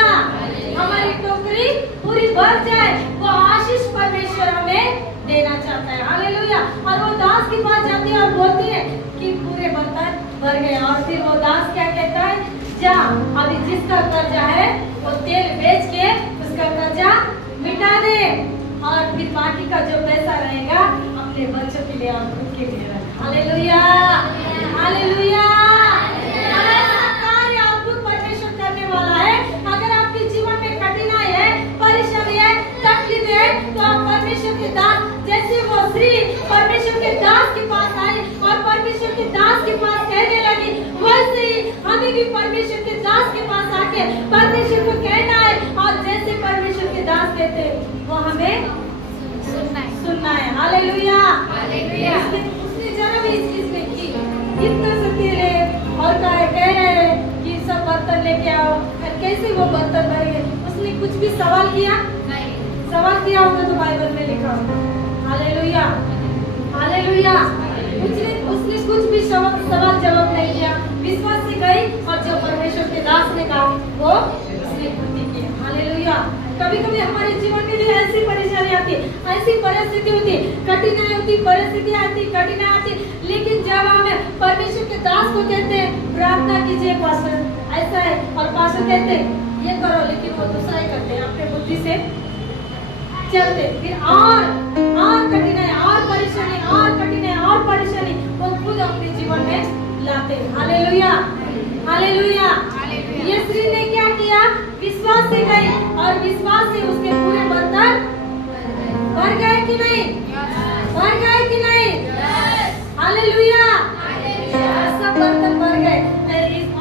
हमारी टोकरी पूरी भर जाए, वो आशीष परमेश्वर हमें देना चाहता है। हालेलुया। और वो दास के पास जाती है और बोलती है कि पूरे बर्तन भर गए। और फिर वो दास क्या कहता है? जा अभी जिसका कर्जा है वो तेल बेच के उसका कर्जा मिटा दे, और फिर बाकी का जो पैसा रहेगा अपने बच्चों के लिए और खुद के लिए रख। Hallelujah, hallelujah. ऐसा कार्य अद्भुत परमेश्वर करने वाला है। अगर आपके जीवन में कठिनाई है, परेशानी है, तकलीफ है, तो आप परमेश्वर के दास जैसे वो स्त्री परमेश्वर के दास के पास आई और परमेश्वर के दास के पास कहने लगी, वैसे ही हमें भी परमेश्वर के दास के पास आके परमेश्वर को कहना है। और जैसे परमेश्वर के दास कहते हैं वो हमें सुनना है। Hallelujah, hallelujah. उसने जरा भी इस चीज में की, इतना सतीले और कह रहे हैं कि सब बर्तन लेके आओ, कैसे वो बर्तन भर गए? उसने कुछ भी सवाल किया? नहीं। सवाल किया होगा तो बाइबल में लिखा होगा। Hallelujah, hallelujah. उसने कुछ भी सवाल जवाब नहीं किया, विश्वास से गई और जो परमेश्वर के दास ने कहा वो उसने पूर्ति की। हालेलुया। कभी कभी हमारे जीवन में भी ऐसी परेशानी आती है, ऐसी परिस्थिति होती है, कठिनाई होती, परिस्थिति आती, कठिनाई आती, लेकिन जब हमें परमेश्वर के दास को कहते हैं प्रार्थना कीजिए पास्टर ऐसा है, और पास्टर कहते हैं ये करो, लेकिन वो दूसरा ही करते हैं, अपने बुद्धि से चलते, फिर और कठिनाई और परेशानी और कठिनाई और परेशानी वो खुद अपने जीवन में लाते। Hallelujah, hallelujah. ये स्त्री ने क्या किया? विश्वास से गई और विश्वास से उसके पूरे बर्तन भर गए कि नहीं? भर गए कि नहीं? हालेलुया। सब बर्तन भर गए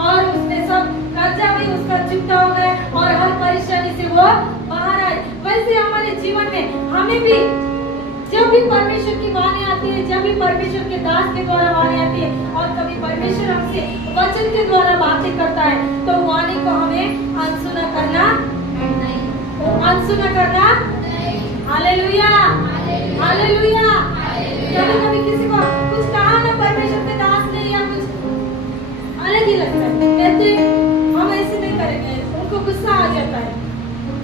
और उसने सब कर्जा भी उसका चुकता हो गया और हर परेशानी से वो बाहर आए। वैसे हमारे जीवन में हमें भी जब भी परमेश्वर की वाणी आती है, जब भी परमेश्वर के दास के द्वारा वाणी आती है और कभी परमेश्वर हमसे वचन के द्वारा बातें करता है, तो वाणी को हमें अनसुना करना नहीं, अनसुना करना नहीं। Hallelujah, hallelujah. कभी कभी किसी को कुछ कहा ना परमेश्वर के दास ने या कुछ अलग ही लगता है, कहते हम ऐसे नहीं करेंगे, उनको गुस्सा आ जाता है,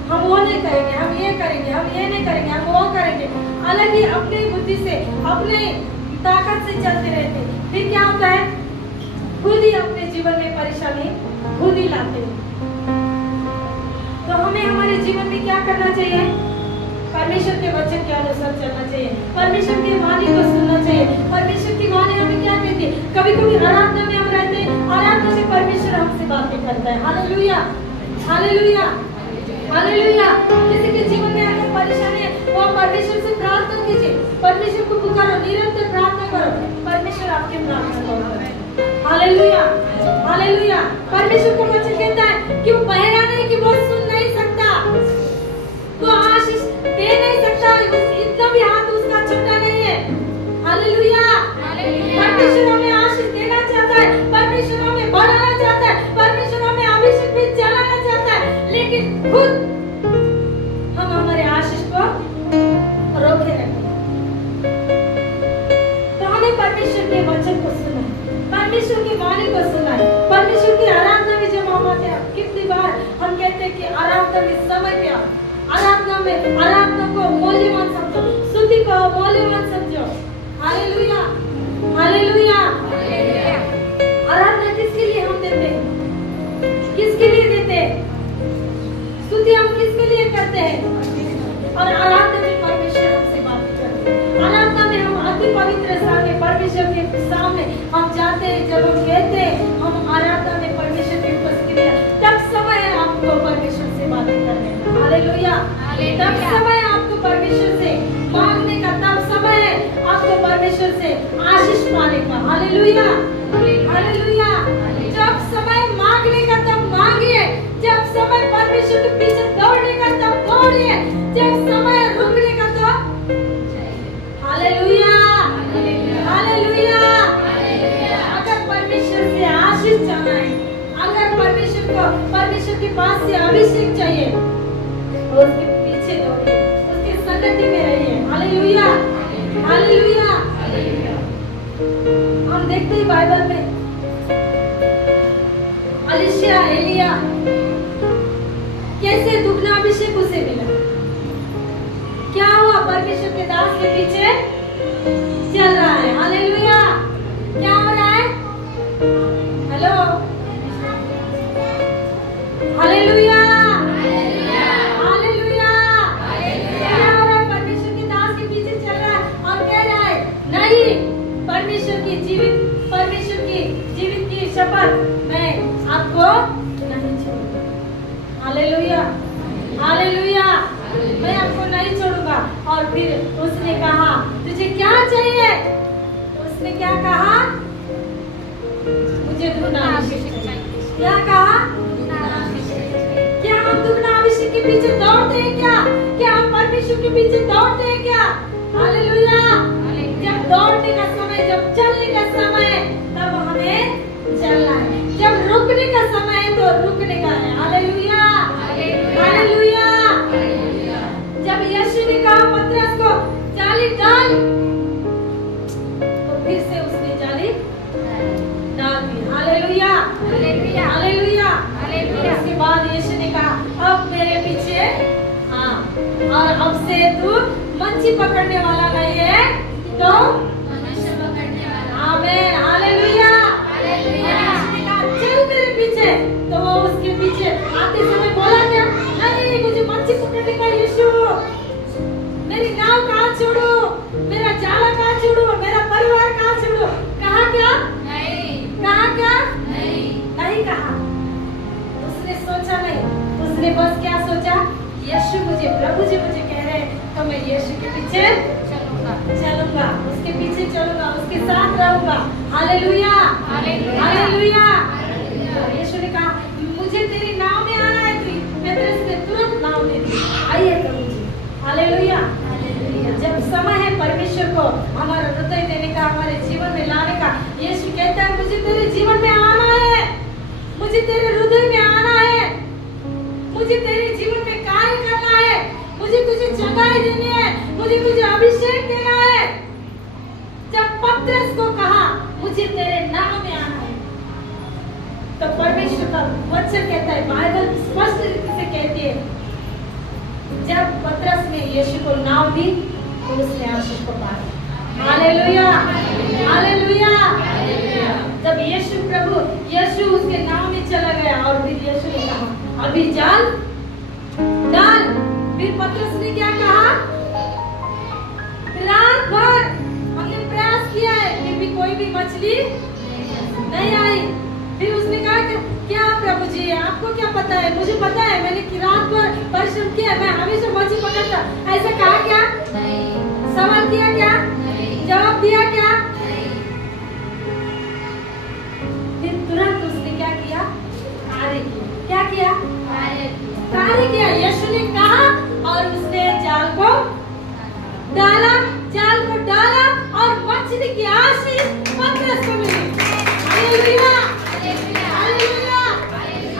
हम वो नहीं करेंगे, हम ये करेंगे, हम ये नहीं करेंगे, हम वो करेंगे, अलग ही अपनी बुद्धि से अपने ताकत से चलते रहते। फिर क्या होता है? खुद ही अपने जीवन में परेशानी खुद ही लाते हैं। तो हमें हमारे जीवन में क्या करना चाहिए? परमेश्वर के वचन के अनुसार चलना चाहिए, परमेश्वर की वाणी को सुनना चाहिए। परमेश्वर की वाणी हमें क्या कहती है? कभी कभी आराधना में हम रहते हैं, आराधना में परमेश्वर हमसे बातें करता है। Hallelujah, hallelujah, hallelujah. किसी के जीवन में अगर परेशानी है, वो परमेश्वर से प्रार्थना कीजिए, परमेश्वर को पुकारो, निरंतर प्रार्थना करो, परमेश्वर आपकी प्रार्थना करेगा। Hallelujah, hallelujah. परमेश्वर का वचन कहता है कि वो बहरा नहीं, कि वो सुन नहीं सकता, वो आशीष दे नहीं सकता, इतना भी हाथ उसका छोटा नहीं है। हालेलुया, परमेश्वर हमें आशीष देना चाहता है, परमेश्वर हमें बढ़ाना चाहता है, परमेश्वर हमें अभिषेक में चलाना चाहता है, लेकिन खुद हम हमारे आशीष को रोके रखते हैं। तो हमें परमेश्वर के वचन को सुनना है, परमेश्वर की वाणी को सुनना है, परमेश्वर की आराधना में जब हम आते हैं। कितनी बार हम कहते हैं कि आराधना में समय पे आराधना में, आराधना को मूल्यवान समझो, स्तुति को मूल्यवान समझो। Hallelujah, hallelujah. आराधना किसके लिए हम देते हैं? किसके लिए देते हैं? स्तुति हम किसके लिए करते हैं? और आराधना में परमेश्वर हमसे बातें करते हैं। आराधना में हम अति पवित्र स्थान में परमेश्वर के सामने हम जाते हैं। जब हम कहते हैं हम आराधना में परमेश्वर की उपस्थिति में, तब समय है आपको परमेश्वर से बातें करने का। हालेलुया, तब समय है आपको परमेश्वर से मांगने का, तब समय है आपको परमेश्वर से आशीष पाने का। Hallelujah, hallelujah. जब समय मांगने का तब मांगिए, जब समय परमेश्वर के पीछे दौड़ने का तब दौड़िए, जब समय रुकने का तो हालेलुया, हालेलुया। अगर परमेश्वर से आशीष चाहना है, अगर परमेश्वर के पास से अभिषेक चाहिए, तो उसके पीछे दौड़िए, उसके संगति में रहिए। Hallelujah, hallelujah. हम देखते हैं बाइबल में एलिशा, एलिया कैसे दुगना अभिषेक उसे मिला। क्या हुआ? परमेश्वर के दास के पीछे चल रहा है। हालेलुया। क्या हो रहा है? Hello, hallelujah, hallelujah. क्या हो रहा है? परमेश्वर के दास के पीछे चल रहा है और कह रहा है नहीं, परमेश्वर की जीवित की शपथ मैं आपको नहीं छोड़ूंगा। Hallelujah, hallelujah. मैं आपको नहीं छोड़ूंगा। और फिर उसने कहा तुझे क्या चाहिए? तो उसने क्या कहा? मुझे दुगना अभिषेक चाहिए। क्या कहा? क्या हम दुगना अभिषेक के पीछे दौड़ते हैं क्या? क्या हम परमेश्वर के पीछे दौड़ते हैं क्या? हालेलुया। जब दौड़ने का समय, जब चलने का समय है, तब हमें चलना है। जब रुकने का समय है तो रुकने का है। Hallelujah, hallelujah. जब यीशु ने कहा पतरस को जाली डाल, तो फिर से उसने जाली डाल दी। Hallelujah, hallelujah, hallelujah. उसके बाद यीशु ने कहा अब मेरे पीछे, हाँ, और अब से तू मच्छी पकड़ने वाला नहीं है, तो मनुष्य पकड़ने वाला। आमीन, हालेलुया, हालेलुया। यीशु ने कहा चल मेरे पीछे, तो वो उसके पीछे आते समय बोला क्या? नहीं, मुझे मच्छी पकड़ने का यीशु, मेरी नाव कहाँ छोड़ो, मेरा जाला कहाँ छोड़ो, मेरा परिवार कहाँ छोड़ो? कहा क्या? नहीं। कहा क्या? नहीं, नहीं कहा। उसने सोचा नहीं, उसने बस क्या सोचा? यीशु मुझे, प्रभु जी मुझे कह रहे हैं तो मैं यीशु के पीछे चलूंगा, उसके पीछे चलूंगा, उसके साथ रहूंगा। Hallelujah, hallelujah. यीशु ने कहा मुझे तेरी नाव में आना है, पतरस ने तुरंत नाव दे दी, आइए प्रभु जी। Hallelujah, hallelujah. जब समय है परमेश्वर को हमारा हृदय देने का, हमारे जीवन में लाने का, यीशु कहता है मुझे तेरे जीवन में आना है, मुझे तेरे हृदय में आना है, मुझे तेरे जीवन में कार्य करना है, मुझे तुझे चंगाई देनी है, मुझे तुझे अभिषेक देना है। जब पतरस को कहा मुझे तेरे नाम में आना है, तो परमेश्वर का वचन कहता है, बाइबल स्पष्ट रीति से कहती है, जब पतरस ने यीशु को नाम दी तो उसने आशीष को पाया। Hallelujah, hallelujah. जब यीशु प्रभु, यीशु उसके नाम में चला गया और फिर यीशु ने कहा अभी जाल डाल। फिर पतरस ने क्या कहा? रात भर हमने प्रयास किया है, फिर भी कोई भी मछली नहीं आई। फिर उसने कहा कि क्या प्रभु जी आपको क्या पता है? मुझे पता है, मैंने कि रात भर परिश्रम किया, मैं हमेशा मछली पकड़ता। ऐसा कहा क्या? सवाल किया क्या? जवाब दिया क्या? फिर तुरंत उसने क्या किया? कार्य किया। क्या किया? कार्य किया। यीशु ने कहा और उसने जाल को डाला, जाल को डाला और मछली की आशीष पतरस को मिली। Hallelujah, hallelujah.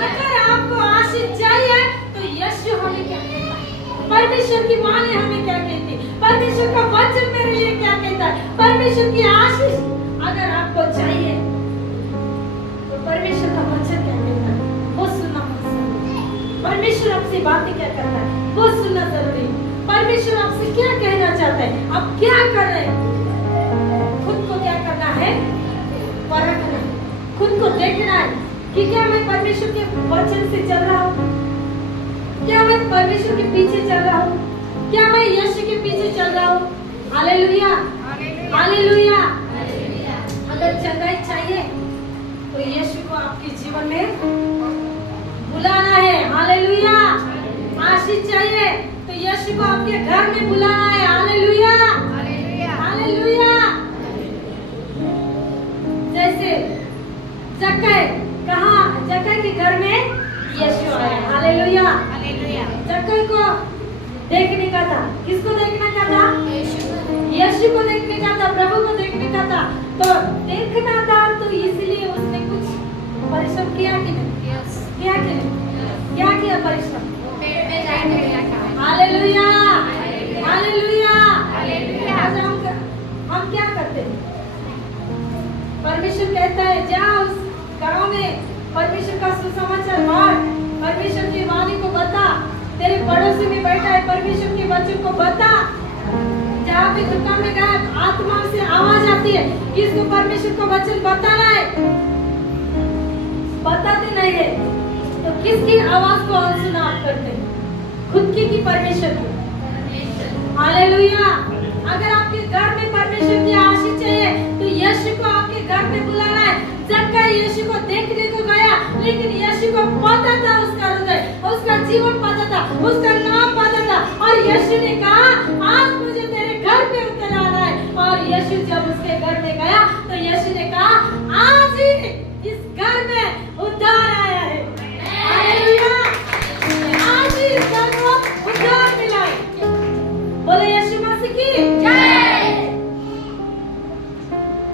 अगर आपको आशीष चाहिए तो यीशु हमें क्या कहता है? परमेश्वर की वाणी हमें क्या कहती है? परमेश्वर का वचन मेरे लिए क्या कहता है? परमेश्वर की आशीष अगर आपको चाहिए तो परमेश्वर का वचन क्या कहता है वो सुनना बहुत जरूरी है। परमेश्वर आपसे बातें क्या करता है वो सुनना जरूरी है। परमेश्वर आपसे क्या कहना चाहता है, आप क्या कर रहे हैं? खुद को क्या करना है? परखना है, खुद को देखना है कि क्या मैं परमेश्वर के वचन से चल रहा हूँ, क्या मैं परमेश्वर के पीछे चल रहा हूँ, क्या मैं यीशु के पीछे चल रहा हूँ। Hallelujah, hallelujah. अगर चंगाई चाहिए तो यीशु को आपके जीवन में बुलाना है। हालेलुया। आशीष चाहिए तो यीशु को आपके घर में बुलाना है। Hallelujah, hallelujah. जैसे जक्कई, कहाँ? जक्कई के घर में यीशु आया। हालेलुया, जक्कई को देखने का था। किसको देखने का था? यीशु को देखने का था, प्रभु को देखने का था। तो देखना था तो इसलिए उसने कुछ परिश्रम किया कि नहीं? किया कि नहीं? क्या किया परिश्रम? Hallelujah, hallelujah. आज हम क्या करते हैं? परमेश्वर कहता है जा उस गांव में परमेश्वर का सुसमाचार बांट, परमेश्वर की वाणी को बता, तेरे पड़ोसी में बैठा है परमेश्वर के वचन को बता। जहाँ पे दुकान में गया आत्मा से आवाज आती है किसको परमेश्वर को वचन बताना है, बताते नहीं है तो किसकी आवाज को अनसुना आप करते हैं? खुद की परमेश्वर की? हालेलुया। अगर आपके घर में परमेश्वर की आशीष चाहिए तो यीशु को आपके घर में बुलाना है। जक्कई यीशु को देखने को गया लेकिन यीशु को पता था उसका हृदय, उसका जीवन पता था, उसका नाम पता था और यीशु ने कहा आज मुझे तेरे घर पे उतर आना है। और यीशु जब उसके घर में गया तो यीशु ने कहा आज ही इस घर में उद्धार आया है। हालेलुया, आज ही इस घर को उद्धार मिला है। बोले यीशु मसीह की जय।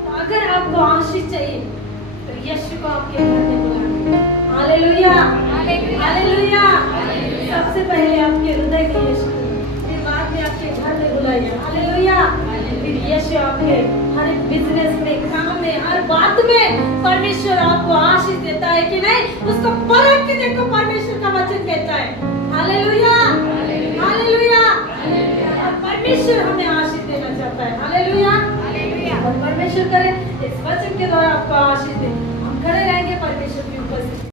तो अगर आपको आशीष चाहिए तो यीशु को आपके घर में बुलाना। Hallelujah, hallelujah. सबसे पहले आपके हृदय के यीशु, फिर बाद में आपके घर में बुलाइए। हालेलुया। फिर यीशु आपके हर एक बिजनेस में, काम में, हर बात में परमेश्वर आपको आशीष देता है कि नहीं उसको परख के देखो। परमेश्वर का वचन कहता है हालेलुया, हालेलुया। और परमेश्वर हमें आशीष देना चाहता है। हालेलुया, और परमेश्वर करे इस वचन के द्वारा आपको